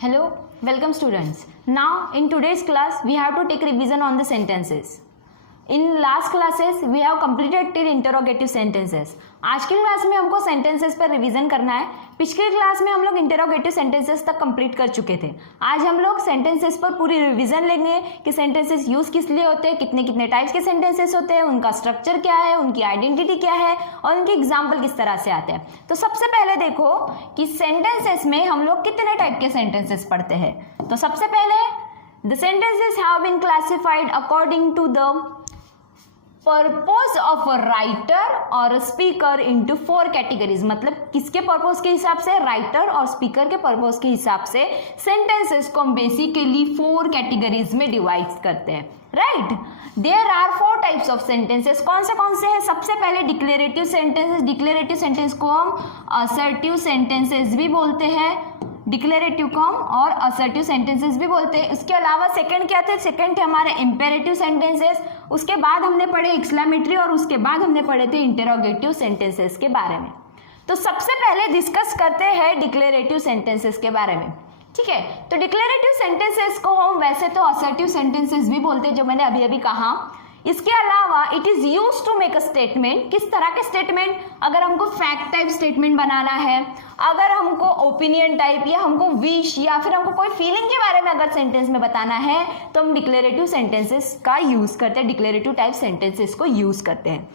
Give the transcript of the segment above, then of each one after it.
Hello, welcome students. Now in today's class we have to take revision on the sentences. In last classes we have completed till interrogative sentences. आज की class में हमको sentences पर revision करना है. पिछली class में हम लोग इंटरोगेटिव सेंटेंसेस तक कंप्लीट कर चुके थे. आज हम लोग सेंटेंसेस पर पूरी रिवीजन लेंगे कि सेंटेंसेस यूज किस लिए होते हैं, कितने कितने टाइप्स के सेंटेंसेस होते हैं, उनका स्ट्रक्चर क्या है, उनकी आइडेंटिटी क्या है और उनके एग्जाम्पल किस तरह से आते हैं. तो सबसे पहले देखो कि सेंटेंसेस में हम लोग कितने टाइप के सेंटेंसेस पढ़ते हैं. तो सबसे पहले the sentences have been classified according to the purpose of a writer और स्पीकर इनटू 4 कैटेगरीज. मतलब किसके पर्पस के हिसाब से, राइटर और स्पीकर के पर्पस के हिसाब से सेंटेंसेस को हम बेसिकली 4 कैटेगरीज में डिवाइड करते हैं. Right, there are 4 types of sentences. कौन से हैं? सबसे पहले डिक्लेरेटिव सेंटेंसेस. डिक्लेरेटिव सेंटेंस को हम असर्टिव सेंटेंसेस भी बोलते हैं, डिक्लेरेटिव को हम और असर्टिव सेंटेंसेस भी बोलते हैं. उसके अलावा सेकंड क्या थे? सेकंड थे हमारे इंपेरेटिव सेंटेंसेस. उसके बाद हमने पढ़े एक्सक्लेमेटरी और उसके बाद हमने पढ़े थे इंटरोगेटिव सेंटेंसेस के बारे में. तो सबसे पहले डिस्कस करते हैं डिक्लेरेटिव सेंटेंसेस के बारे में. ठीक है, तो डिक्लेरेटिव सेंटेंसेस को हम वैसे तो असर्टिव सेंटेंसेस भी बोलते हैं, जो मैंने अभी अभी कहा. इसके अलावा it is use to make a statement. किस तरह के स्टेटमेंट? अगर हमको फैक्ट टाइप स्टेटमेंट बनाना है, अगर हमको ओपिनियन टाइप या हमको विश या फिर हमको कोई फीलिंग के बारे में अगर सेंटेंस में बताना है तो हम डिक्लेरेटिव सेंटेंसेस का यूज करते हैं, डिक्लेरेटिव टाइप सेंटेंसेस को यूज करते हैं.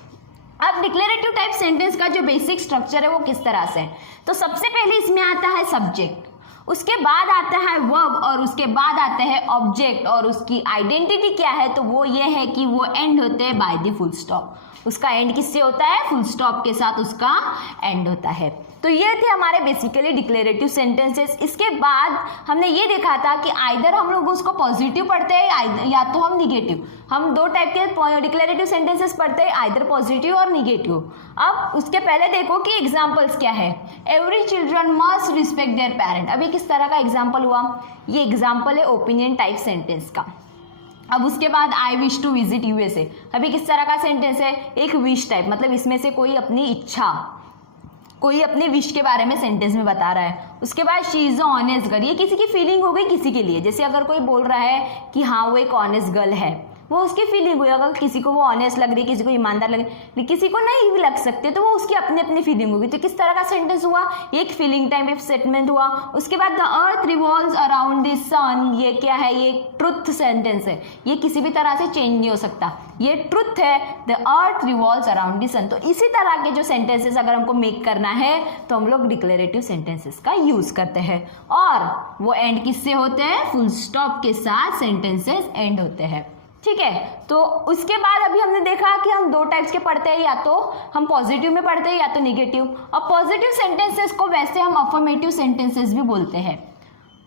अब डिक्लेरेटिव टाइप सेंटेंस का जो बेसिक स्ट्रक्चर है वो किस तरह से है? तो सबसे पहले इसमें आता है सब्जेक्ट, उसके बाद आता है वर्ब और उसके बाद आता है ऑब्जेक्ट. और उसकी आइडेंटिटी क्या है? तो वो ये है कि वो एंड होते हैं बाय द फुल स्टॉप. उसका एंड किससे होता है? फुल स्टॉप के साथ उसका एंड होता है. तो ये थे हमारे बेसिकली डिक्लेरेटिव सेंटेंसेस. इसके बाद हमने ये देखा था कि आइदर हम लोग उसको पॉजिटिव पढ़ते हैं या तो हम निगेटिव. हम 2 टाइप के डिक्लेरेटिव सेंटेंसेस पढ़ते हैं, आइदर पॉजिटिव और निगेटिव. अब उसके पहले देखो कि एग्जाम्पल्स क्या है. Every children must respect there parent. अभी किस तरह का एग्जाम्पल हुआ? ये एग्जाम्पल है ओपिनियन टाइप सेंटेंस का. अब उसके बाद I wish to visit USA. अभी किस तरह का सेंटेंस है? एक विश टाइप, मतलब इसमें से कोई अपनी इच्छा, कोई अपने विश के बारे में सेंटेंस में बता रहा है. उसके बाद she is a honest girl. ये किसी की फीलिंग हो गई किसी के लिए. जैसे अगर कोई बोल रहा है कि हाँ वो एक ऑनेस्ट गर्ल है, वो उसकी फीलिंग हुई. अगर किसी को वो ऑनेस्ट लग रही है, किसी को ईमानदार लग रही है, किसी को नहीं भी लग सकते, तो वो उसकी अपनी अपनी फीलिंग होगी. तो किस तरह का सेंटेंस हुआ? एक फीलिंग टाइप ऑफ स्टेटमेंट हुआ. उसके बाद the earth revolves around the sun. ये क्या है? ये ट्रुथ सेंटेंस है. ये किसी भी तरह से चेंज नहीं हो सकता. ये ट्रुथ है, the earth revolves around the sun. तो इसी तरह के जो सेंटेंसेस अगर हमको मेक करना है तो हम लोग डिक्लेरेटिव सेंटेंसेस का यूज करते हैं. और वो एंड किससे होते हैं? फुल स्टॉप के साथ सेंटेंसेस एंड होते हैं. ठीक है, तो उसके बाद अभी हमने देखा कि हम 2 टाइप्स के पढ़ते हैं, या तो हम पॉजिटिव में पढ़ते हैं या तो निगेटिव. और पॉजिटिव सेंटेंसेस को वैसे हम अफर्मेटिव सेंटेंसेस भी बोलते हैं.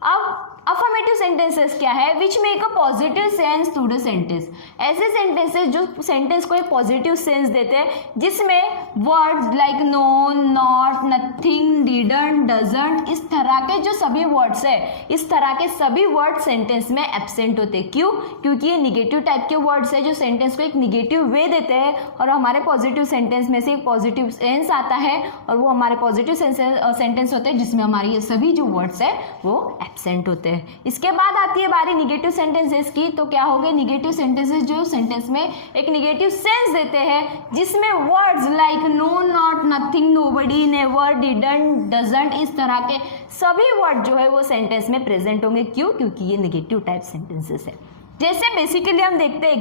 अब अफर्मेटिव सेंटेंसेस क्या है? Which make a positive sense to the sentence. ऐसे सेंटेंसेस जो सेंटेंस को एक पॉजिटिव सेंस देते हैं, जिसमें words like no, not, nothing, didn't, doesn't, इस तरह के जो सभी वर्ड्स है, इस तरह के सभी वर्ड सेंटेंस में एब्सेंट होते हैं. क्यों? क्योंकि ये निगेटिव टाइप के वर्ड्स है जो सेंटेंस को एक निगेटिव वे देते हैं और हमारे पॉजिटिव सेंटेंस में से एक पॉजिटिव सेंस आता है और वो हमारे पॉजिटिव सेंटेंस होते हैं जिसमें हमारे ये सभी जो वर्ड्स है वो एब्सेंट होते हैं. इसके बाद आती है बारी निगेटिव सेंटेंसेस की. तो क्या हो गए? निगेटिव सेंटेंसेस जो सेंटेंस में एक निगेटिव सेंस देते हैं, जिसमें words like no, not, nothing, nobody, never, didn't, doesn't, इस तरह के सभी वर्ड जो है वो सेंटेंस में प्रेजेंट होंगे. क्यों? क्योंकि ये निगेटिव टाइप सेंटेंसेस है. जैसे बेसिकली हम देखते हैं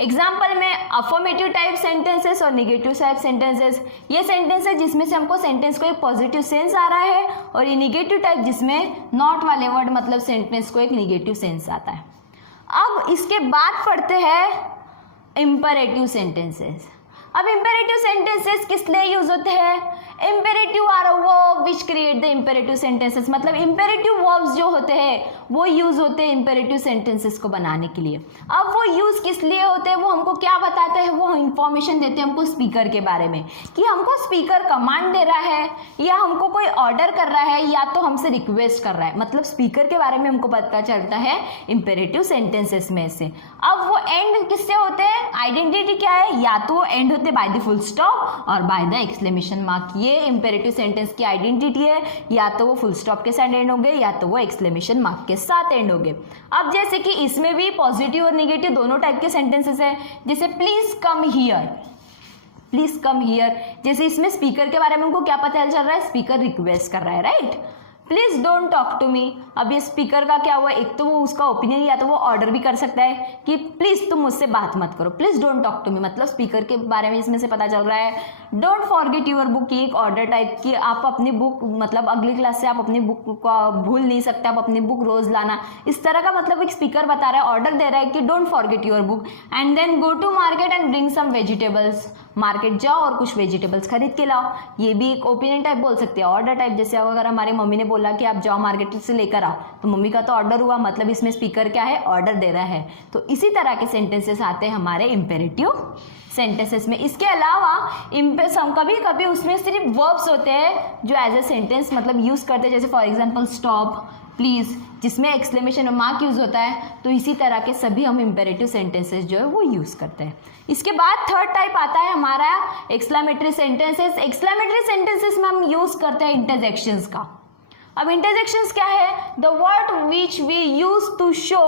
एग्जाम्पल में अफर्मेटिव टाइप सेंटेंसेस और निगेटिव टाइप सेंटेंसेस. ये सेंटेंस है जिसमें से हमको सेंटेंस को एक पॉजिटिव सेंस आ रहा है, और ये निगेटिव टाइप जिसमें नॉट वाले वर्ड मतलब सेंटेंस को एक निगेटिव सेंस आता है. अब इसके बाद पढ़ते हैं इंपेरेटिव सेंटेंसेस. अब इंपेरेटिव सेंटेंसेस किस लिए यूज होते हैं? Imperative are a verb which create the imperative sentences. मतलब इंपेरेटिव वर्ब्स जो होते हैं वो यूज होते हैं इंपेरेटिव सेंटेंसेस को बनाने के लिए. अब वो यूज किस लिए होते हैं? वो हमको क्या बताते हैं? वो इंफॉर्मेशन देते हैं हमको स्पीकर के बारे में, कि हमको स्पीकर कमांड दे रहा है या हमको कोई ऑर्डर कर रहा है या तो हमसे रिक्वेस्ट कर रहा है. मतलब स्पीकर के बारे में हमको पता चलता है इंपेरेटिव सेंटेंसेस में से. अब वो एंड किससे होते हैं? आइडेंटिटी क्या है? या तो वो एंड सकते हैं बाय द फुल स्टॉप और बाय द एक्सक्लेमेशन मार्क। ये इंपेरेटिव सेंटेंस की आइडेंटिटी है, या तो वो फुल स्टॉप के साथ एंड होंगे या तो वो एक्सक्लेमेशन मार्क के साथ एंड होंगे। अब जैसे कि इसमें भी पॉजिटिव और नेगेटिव दोनों टाइप के सेंटेंसेस है, जैसे please come here, please come here, जैसे इसमें स्पीकर के बारे में उनको क्या पता चल रहा है, स्पीकर रिक्वेस्ट कर रहा है, right. Please don't talk to me, अब ये स्पीकर का क्या हुआ, एक तो वो उसका ओपिनियन या तो वो ऑर्डर भी कर सकता है कि प्लीज तुम मुझसे बात मत करो, please don't talk to me, मतलब स्पीकर के बारे में इसमें से पता चल रहा है। डोंट फॉरगेट योर बुक, ये एक ऑर्डर टाइप की, आप अपनी बुक, मतलब अगली क्लास से आप अपनी बुक को भूल नहीं सकते, आप अपनी बुक रोज लाना, इस तरह का मतलब एक स्पीकर बता रहा है, ऑर्डर दे रहा है कि don't forget your book and then go to market and bring some vegetables, market जाओ और कुछ वेजिटेबल्स खरीद के लाओ। ये भी एक ओपिनियन टाइप बोल सकते हैं, ऑर्डर टाइप, जैसे अगर हमारी मम्मी ने बोला कि आप जाओ मार्केट से लेकर आओ, तो मम्मी का तो ऑर्डर हुआ, मतलब इसमें स्पीकर क्या है, ऑर्डर दे रहा है। तो इसी तरह के सेंटेंसेस आते हैं हमारे इंपेरेटिव सेंटेंसेस में। इसके अलावा कभी कभी उसमें सिर्फ वर्ब्स होते हैं जो एज ए सेंटेंस मतलब यूज करते हैं, जैसे फॉर एग्जांपल स्टॉप, प्लीज, जिसमें एक्सक्लेमेशन मार्क यूज होता है। तो इसी तरह के सभी हम इंपेरेटिव सेंटेंसेस जो है वो यूज करते हैं। इसके बाद थर्ड टाइप आता है हमारा एक्सक्लेमेटरी सेंटेंसेस। एक्सक्लेमेटरी सेंटेंसेस में हम यूज करते हैं इंटरजेक्शंस का। अब इंटरजेक्शंस क्या है, the word which we use to show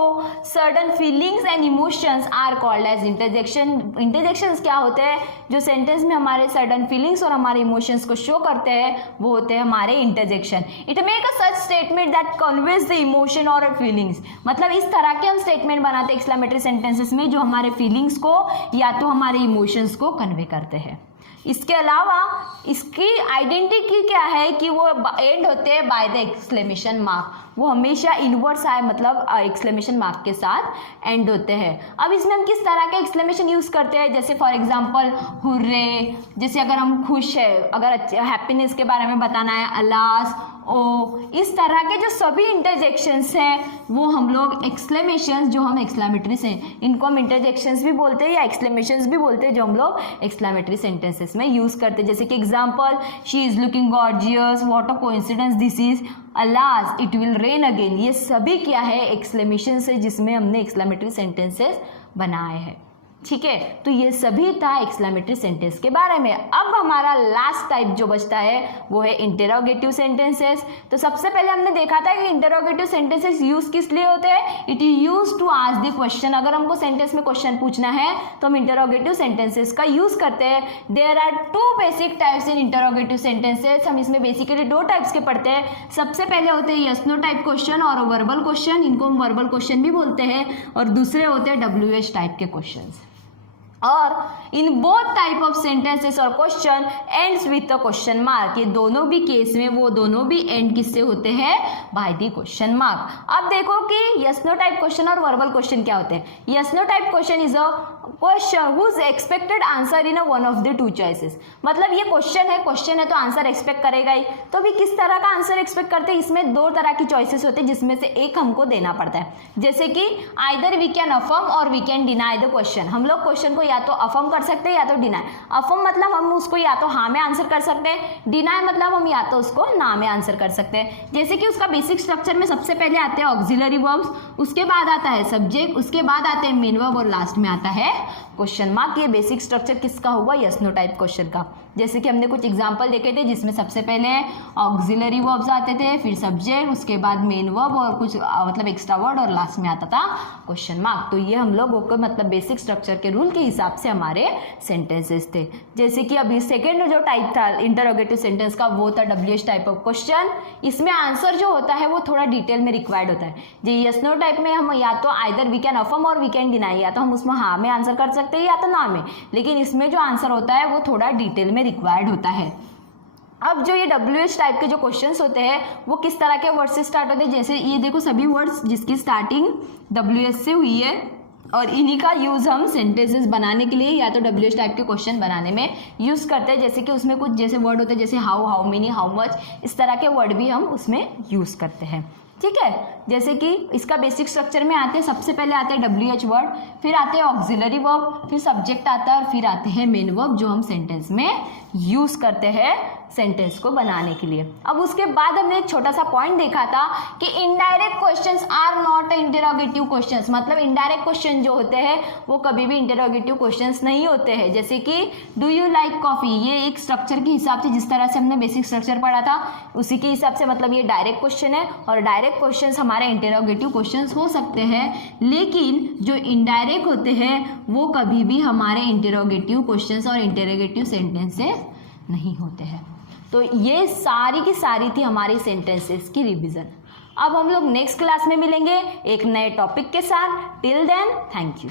certain feelings and emotions are called as interjection. Interjections क्या होते हैं, जो सेंटेंस में हमारे सर्टन फीलिंग्स और हमारे इमोशंस को शो करते हैं, वो होते हैं हमारे interjection. It make a such statement that conveys the emotion और फीलिंग्स, मतलब इस तरह के हम स्टेटमेंट बनाते हैं एक्सक्लेमेटरी सेंटेंसेस में जो हमारे फीलिंग्स को या तो हमारे इमोशंस को कन्वे करते हैं। इसके अलावा इसकी आइडेंटिटी क्या है कि वो एंड होते हैं बाय द एक्सक्लेमेशन मार्क, वो हमेशा इनवर्ड्स आए मतलब एक्सक्लेमेशन मार्क के साथ एंड होते हैं। अब इसमें हम किस तरह के एक्सक्लेमेशन यूज करते हैं, जैसे फॉर एग्जांपल हुर्रे, जैसे अगर हम खुश है, अगर हैप्पीनेस के बारे में बताना है, अलास, ओ, इस तरह के जो सभी इंटरजेक्शंस हैं वो हम लोग एक्सक्लेमेशंस, जो हम एक्सक्लेमेटरी से, इनको हम इंटरजेक्शंस भी बोलते हैं या एक्सक्लेमेशंस भी बोलते हैं, जो हम लोग एक्सक्लेमेटरी सेंटेंसेस में यूज करते हैं। जैसे कि example, she is looking gorgeous, what a coincidence this is, alas it will rain again, ये सभी क्या है, एक्सक्लेमेशन है जिसमें हमने एक्सक्लेमेटरी सेंटेंसेस बनाए हैं। ठीक है, तो ये सभी था एक्सक्लेमेटरी सेंटेंस के बारे में। अब हमारा लास्ट टाइप जो बचता है वो है इंटरोगेटिव सेंटेंसेस। तो सबसे पहले हमने देखा था कि इंटरोगेटिव सेंटेंसेस यूज किस लिए होते हैं, it is use to ask the question. अगर हमको सेंटेंस में क्वेश्चन पूछना है तो हम इंटरोगेटिव सेंटेंसेस का यूज करते हैं। There are two basic types in interrogative sentences, हम इसमें बेसिकली दो टाइप्स के पढ़ते हैं। सबसे पहले होते हैं यस नो टाइप क्वेश्चन और वर्बल क्वेश्चन, इनको हम वर्बल क्वेश्चन भी बोलते हैं, और दूसरे होते हैं WH टाइप के क्वेश्चन। और in both type of sentences और question ends with a question mark, ये दोनों भी केस में वो दोनों भी एंड किससे होते हैं, बाय द क्वेश्चन मार्क। अब देखो कि यस नो टाइप क्वेश्चन और वर्बल क्वेश्चन क्या होते हैं। Yes no type question is a question whose expected answer in a one of the two choices, मतलब ये क्वेश्चन है तो आंसर एक्सपेक्ट करेगा ही। तो अभी किस तरह का आंसर एक्सपेक्ट करते हैं, इसमें दो तरह की चॉइसेस होते हैं जिसमें से एक हमको देना पड़ता है। जैसे कि आइदर वी कैन अफर्म और we can deny the question, हम लोग क्वेश्चन को या तो अफर्म कर सकते हैं या तो डिनाई। अफर्म मतलब हम उसको या तो हाँ में आंसर कर सकते हैं, डिनाई मतलब हम या तो उसको ना में आंसर कर सकते हैं। जैसे कि उसका बेसिक स्ट्रक्चर में सबसे पहले आते हैं ऑक्सिलरी वर्ब्स, उसके बाद आता है सब्जेक्ट, उसके बाद आते हैं मेन वर्ब और लास्ट में आता है क्वेश्चन मार्क। ये बेसिक स्ट्रक्चर किसका हुआ, यस नो टाइप क्वेश्चन का। जैसे कि हमने कुछ एग्जांपल देखे थे जिसमें सबसे पहले ऑक्सिलरी वर्ब्स आते थे, फिर सब्जेक्ट, उसके बाद मेन वर्ब और कुछ मतलब एक्स्ट्रा वर्ड और लास्ट में आता था क्वेश्चन मार्क। तो ये हम लोगों को मतलब बेसिक स्ट्रक्चर के रूल के हिसाब से हमारे सेंटेंसेस थे। जैसे कि अभी सेकेंड जो टाइप था इंटरोगेटिव सेंटेंस का वो था WH टाइप ऑफ क्वेश्चन। इसमें आंसर जो होता है वो थोड़ा डिटेल में रिक्वायर्ड होता है। जी यस नो टाइप में हम या तो आइदर वी कैन अफर्म और वी कैन डिनाई, या तो हम उसमें हाँ में आंसर कर सकते हैं या तो ना में, लेकिन इसमें जो आंसर होता है वो थोड़ा डिटेल में रिक्वायर्ड होता है। अब जो ये WH टाइप के जो क्वेश्चंस होते हैं वो किस तरह के वर्ड से स्टार्ट होते हैं, जैसे ये देखो सभी वर्ड्स जिसकी स्टार्टिंग WH से हुई है और इन्हीं का यूज हम सेंटेंसेस बनाने के लिए या तो WH टाइप के क्वेश्चन बनाने में यूज करते हैं। जैसे कि उसमें कुछ जैसे वर्ड होते हैं जैसे how, how many, how much, इस तरह के वर्ड भी हम उसमें यूज करते हैं। ठीक है। जैसे कि इसका बेसिक स्ट्रक्चर में आते हैं, सबसे पहले आते हैं WH वर्ड, फिर आते हैं ऑक्सिलरी वर्ब, फिर सब्जेक्ट आता है और फिर आते हैं मेन वर्ब जो हम सेंटेंस में यूज करते हैं सेंटेंस को बनाने के लिए। अब उसके बाद हमने एक छोटा सा पॉइंट देखा था कि indirect questions are not interrogative questions, मतलब इनडायरेक्ट क्वेश्चन जो होते हैं वो कभी भी इंटरोगेटिव क्वेश्चंस नहीं होते हैं। जैसे कि डू यू लाइक कॉफी, ये एक स्ट्रक्चर के हिसाब से, जिस तरह से हमने बेसिक स्ट्रक्चर पढ़ा था उसी के हिसाब से, मतलब ये डायरेक्ट क्वेश्चन है और डायरेक्ट क्वेश्चंस हमारे इंटरोगेटिव क्वेश्चंस हो सकते हैं, लेकिन जो इनडायरेक्ट होते हैं वो कभी भी हमारे इंटरोगेटिव क्वेश्चंस और इंटरोगेटिव सेंटेंसेस नहीं होते हैं। तो ये सारी की सारी थी हमारी सेंटेंसेस की रिवीजन। अब हम लोग नेक्स्ट क्लास में मिलेंगे एक नए टॉपिक के साथ। Till then thank you.